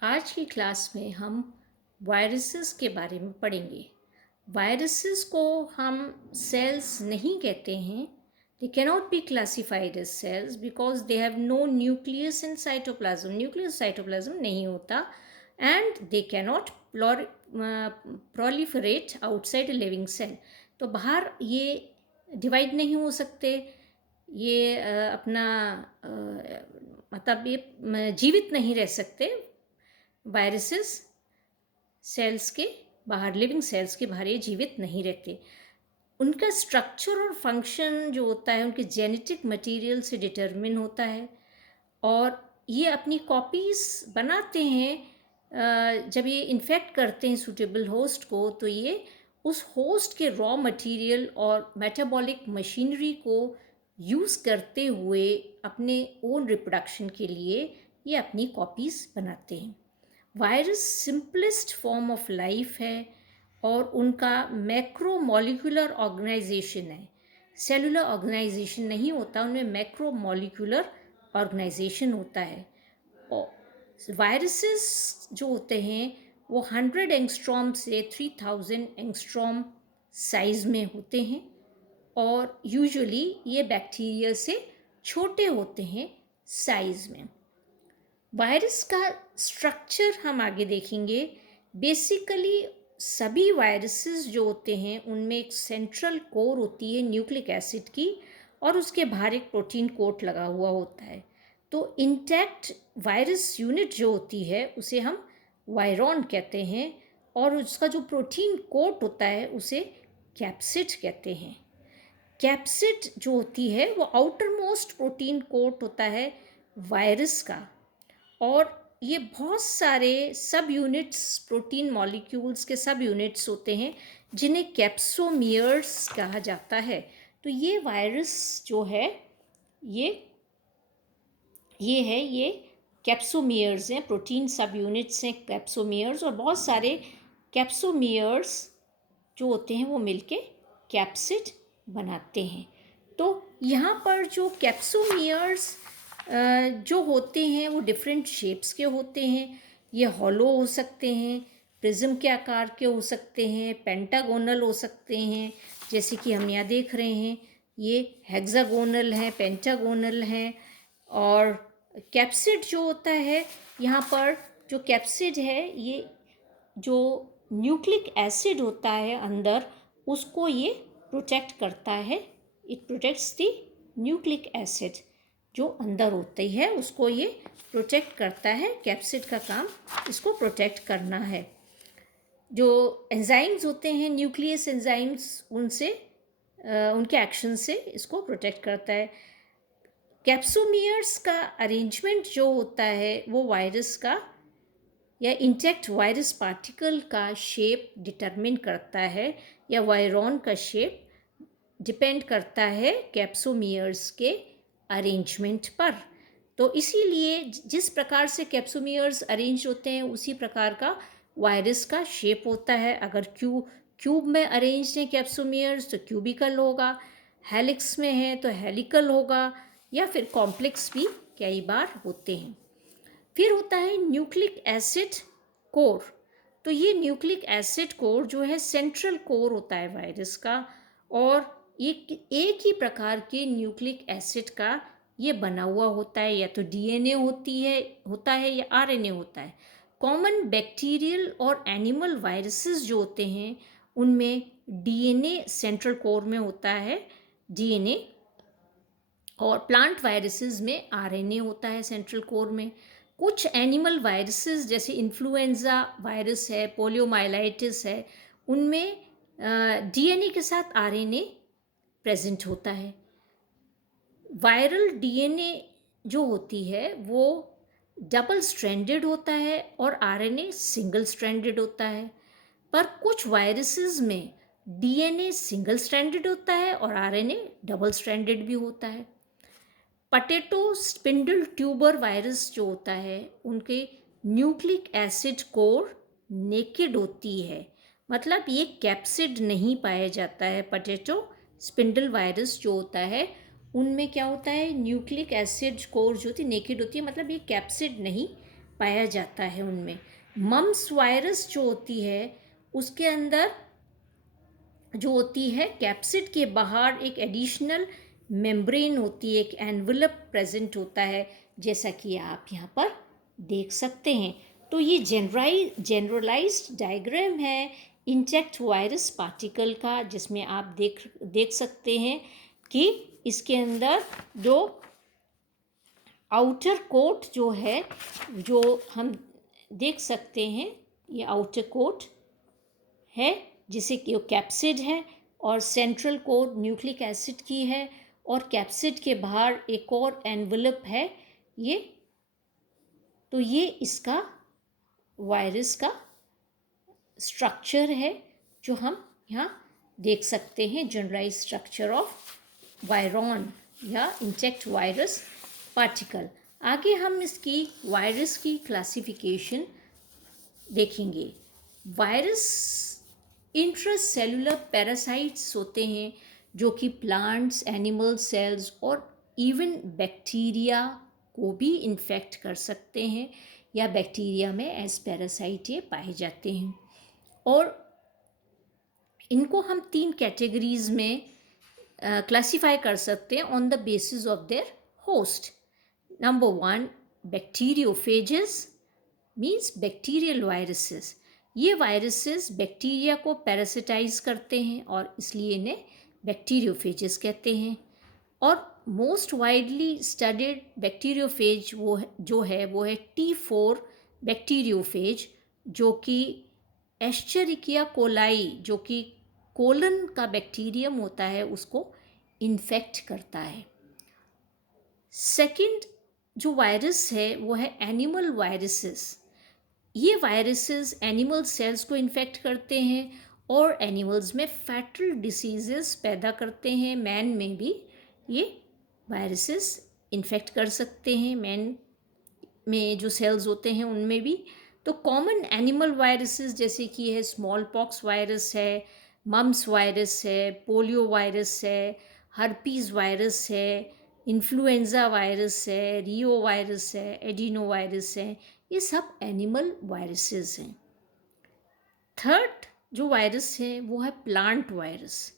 आज की क्लास में हम वायरसेस के बारे में पढ़ेंगे। वायरसेस को हम सेल्स नहीं कहते हैं। They cannot be classified as cells because they have no nucleus in cytoplasm. Nucleus cytoplasm नहीं होता and they cannot proliferate outside a living cell. तो बाहर ये डिवाइड नहीं हो सकते, ये अपना मतलब ये जीवित नहीं रह सकते। वायरसेस सेल्स के बाहर, लिविंग सेल्स के बाहर ये जीवित नहीं रहते। उनका स्ट्रक्चर और फंक्शन जो होता है उनके जेनेटिक मटेरियल से डिटरमिन होता है और ये अपनी कॉपीज बनाते हैं। जब ये इन्फेक्ट करते हैं सूटेबल होस्ट को, तो ये उस होस्ट के रॉ मटेरियल और मेटाबॉलिक मशीनरी को यूज़ करते हुए अपने ओन रिप्रोडक्शन के लिए ये अपनी कॉपीज़ बनाते हैं। Virus simplest form of life है और उनका मैक्रोमोलिकुलर ऑर्गेनाइजेशन है। सेलुलर ऑर्गेनाइजेशन नहीं होता, उनमें मैक्रोमोलिकुलर ऑर्गेनाइजेशन होता है। और वायरसेस जो होते हैं वो 100 एंगस्ट्रॉम से 3000 एंगस्ट्रॉम साइज में होते हैं और यूजुअली ये बैक्टीरिया से छोटे होते हैं साइज में। वायरस का स्ट्रक्चर हम आगे देखेंगे। बेसिकली सभी वायरसेस जो होते हैं उनमें एक सेंट्रल कोर होती है न्यूक्लिक एसिड की और उसके बाहर एक प्रोटीन कोट लगा हुआ होता है। तो इंटैक्ट वायरस यूनिट जो होती है उसे हम वायरॉन कहते हैं और उसका जो प्रोटीन कोट होता है उसे कैप्सिड कहते हैं। कैप्सिड जो होती है वो आउटर मोस्ट प्रोटीन कोट होता है वायरस का और ये बहुत सारे सब यूनिट्स, प्रोटीन मॉलिक्यूल्स के सब यूनिट्स होते हैं जिन्हें कैप्सोमियर्स कहा जाता है। तो ये वायरस जो है ये ये कैप्सोमियर्स हैं, प्रोटीन सब यूनिट्स हैं कैप्सोमियर्स, और बहुत सारे कैप्सोमियर्स जो होते हैं वो मिलके कैप्सिड बनाते हैं। तो यहाँ पर जो कैप्सोमियर्स जो होते हैं वो डिफरेंट शेप्स के होते हैं। ये हॉलो हो सकते हैं, प्रिज्म के आकार के हो सकते हैं, पेंटागोनल हो सकते हैं, जैसे कि हम यहाँ देख रहे हैं ये हेक्सागोनल हैं, पेंटागोनल हैं। और कैप्सिड जो होता है, यहाँ पर जो कैप्सिड है ये जो न्यूक्लिक एसिड होता है अंदर उसको ये प्रोटेक्ट करता है। It protects the nucleic acid जो अंदर होती है उसको ये प्रोटेक्ट करता है। कैप्सिड का काम इसको प्रोटेक्ट करना है। जो एंजाइम्स होते हैं न्यूक्लियस एंजाइम्स, उनसे उनके एक्शन से इसको प्रोटेक्ट करता है। कैप्सोमियर्स का अरेंजमेंट जो होता है वो वायरस का या इंटैक्ट वायरस पार्टिकल का शेप डिटरमिन करता है या वायरॉन का शेप डिपेंड करता है कैप्सोमियर्स के अरेंजमेंट पर। तो इसीलिए जिस प्रकार से कैप्सोमियर्स अरेंज होते हैं उसी प्रकार का वायरस का शेप होता है। अगर क्यूब में अरेंज हैं कैप्सोमियर्स तो क्यूबिकल होगा, हेलिक्स में है तो हेलिकल होगा, या फिर कॉम्प्लेक्स भी कई बार होते हैं। फिर होता है न्यूक्लिक एसिड कोर। तो ये न्यूक्लिक एसिड कोर जो है सेंट्रल कोर होता है वायरस का और एक ही प्रकार के न्यूक्लिक एसिड का ये बना हुआ होता है, या तो डीएनए होता है या आरएनए होता है। कॉमन बैक्टीरियल और एनिमल वायरसेस जो होते हैं उनमें डीएनए सेंट्रल कोर में होता है, डीएनए, और प्लांट वायरसेस में आरएनए होता है सेंट्रल कोर में। कुछ एनिमल वायरसेस जैसे इन्फ्लुएंजा वायरस है, पोलियोमाइलाइटिस है, उनमें डीएनए के साथ आरएनए प्रेजेंट होता है। वायरल डीएनए जो होती है वो डबल स्ट्रैंडेड होता है और आरएनए सिंगल स्ट्रैंडेड होता है। पर कुछ वायरसेस में डीएनए सिंगल स्ट्रैंडेड होता है और आरएनए डबल स्ट्रैंडेड भी होता है। पटेटो स्पिंडल ट्यूबर वायरस जो होता है उनके न्यूक्लिक एसिड कोर नेकेड होती है, मतलब ये कैप्सिड नहीं पाया जाता है। पटेटो स्पिंडल वायरस जो होता है उनमें क्या होता है, न्यूक्लिक एसिड कोर जो होती है नेकेड होती है, मतलब ये कैप्सिड नहीं पाया जाता है उनमें। मम्स वायरस जो होती है उसके अंदर जो होती है कैप्सिड के बाहर एक एडिशनल मेम्ब्रेन होती है, एक एनवलप प्रेजेंट होता है, जैसा कि आप यहाँ पर देख सकते हैं। तो ये जनरलाइज्ड डायग्राम है इंटैक्ट वायरस पार्टिकल का, जिसमें आप देख सकते हैं कि इसके अंदर जो आउटर कोट जो है, जो हम देख सकते हैं, ये आउटर कोट है जिसे कि कैप्सिड है, और सेंट्रल कोट न्यूक्लिक एसिड की है, और कैप्सिड के बाहर एक और एनवलप है ये। तो ये इसका वायरस का स्ट्रक्चर है जो हम यहाँ देख सकते हैं, जनरलाइज स्ट्रक्चर ऑफ वायरॉन या इंटेक्ट वायरस पार्टिकल। आगे हम इसकी वायरस की क्लासिफिकेशन देखेंगे। वायरस इंट्रासेलुलर पैरासाइट्स होते हैं जो कि प्लांट्स, एनिमल सेल्स और इवन बैक्टीरिया को भी इन्फेक्ट कर सकते हैं, या बैक्टीरिया में एज पैरासाइट ये पाए जाते हैं। और इनको हम 3 कैटेगरीज में क्लासीफाई कर सकते हैं on the basis of their host. Number 1, bacteriophages means bacterial viruses. ये वायरसेस बैक्टीरिया को पैरासिटाइज करते हैं और इसलिए इन्हें बैक्टीरियोफेजेस कहते हैं। और मोस्ट वाइडली स्टडीड बैक्टीरियोफेज वो है T4 बैक्टीरियोफेज, जो कि एस्चेरिकिया कोलाई, जो कि कोलन का बैक्टीरियम होता है, उसको इन्फेक्ट करता है। सेकंड जो वायरस है वो है एनिमल वायरसेस। ये वायरसेस एनिमल सेल्स को इन्फेक्ट करते हैं और एनिमल्स में फैटल डिसीजेस पैदा करते हैं। मैन में भी ये वायरसेस इन्फेक्ट कर सकते हैं, मैन में जो सेल्स होते हैं उनमें भी। तो कॉमन एनिमल वायरसेस जैसे कि है स्मॉल पॉक्स वायरस है, मम्स वायरस है, पोलियो वायरस है, हर्पीज़ वायरस है, इन्फ्लुएंजा वायरस है, रियो वायरस है, एडिनो वायरस है, ये सब एनिमल वायरसेस हैं। थर्ड जो वायरस है वो है प्लांट वायरस।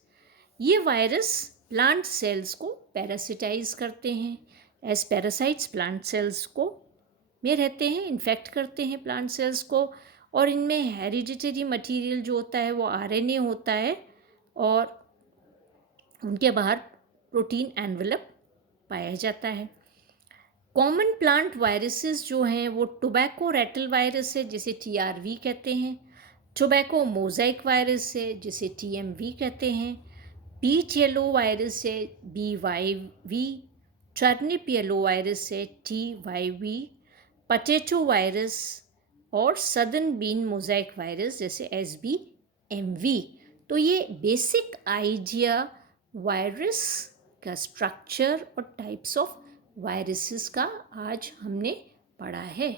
ये वायरस प्लांट सेल्स को पैरासिटाइज करते हैं, एज पैरासाइट्स प्लांट सेल्स को में रहते हैं, इन्फेक्ट करते हैं प्लांट सेल्स को। और इनमें हेरिडिटरी मटेरियल जो होता है वो आरएनए होता है, और उनके बाहर प्रोटीन एनवलप पाया जाता है। कॉमन प्लांट वायरसेस जो हैं वो टोबैको रैटल वायरस है, जिसे TRV कहते हैं। टोबैको मोज़ाइक वायरस है, जिसे TMV कहते हैं। पीच येलो वायरस है, BYV। टर्निप येलो वायरस है, TYV। पटेटो वायरस और सदर्न बीन मोज़ाइक वायरस जैसे SBMV। तो ये बेसिक आइडिया वायरस का स्ट्रक्चर और टाइप्स ऑफ वायरसेस का आज हमने पढ़ा है।